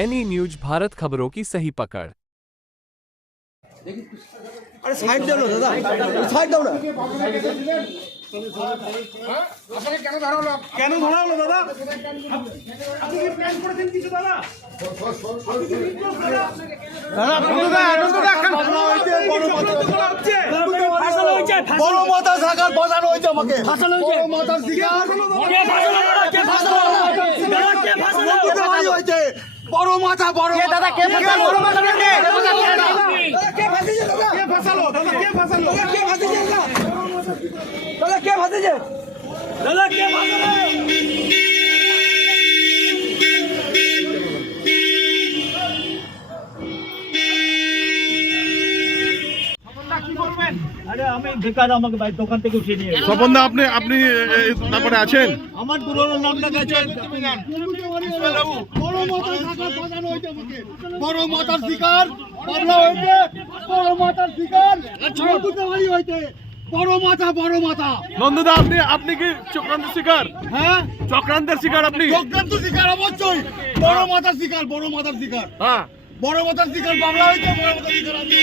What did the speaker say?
NE news Bharat खबरों की सही पकड़। अरे साइड दो ना दादा, साइड दो ना। কেন ধরা হলো দাদা? আপনি কি প্ল্যান করেছেন কিছু দাদা? বড় মাথা সাকার বাজানো হয়েছে আমাকে। বড় মাথার শিকার হয়েছে। বড় মাথা বড় দাদা কে ফাঁসালো? কে ফাঁসিয়েছে দাদা? কে ফাঁসালো দাদা? কে ফাঁসালো? কে ফাঁসিয়েছে দাদা? কে ফাঁসিয়েছে দাদা? কে ফাঁসালো? আরে আমি বেকার, আমাকে ভাই দোকান থেকে উঠিয়ে নিয়ে গেছে। স্বপন দা আপনি তারপরে আছেন? আমার পুরোনো নামটা গেছে। বড় মাথার শিকার পাবলা হয়েছে। বড় মাথার শিকার হয়েছে। বড় মাথা বড় মাথা। নন্দদা আপনি কি চক্রান্তের শিকার? হ্যাঁ চক্রান্তের শিকার আপনি? চক্রান্ত শিকার অবশ্যই। বড় মাথার শিকার, বড় মাথার শিকার। হ্যাঁ, বড় মাথার শিকার পাবলা হয়েছে। বড় মাথার শিকার আমি।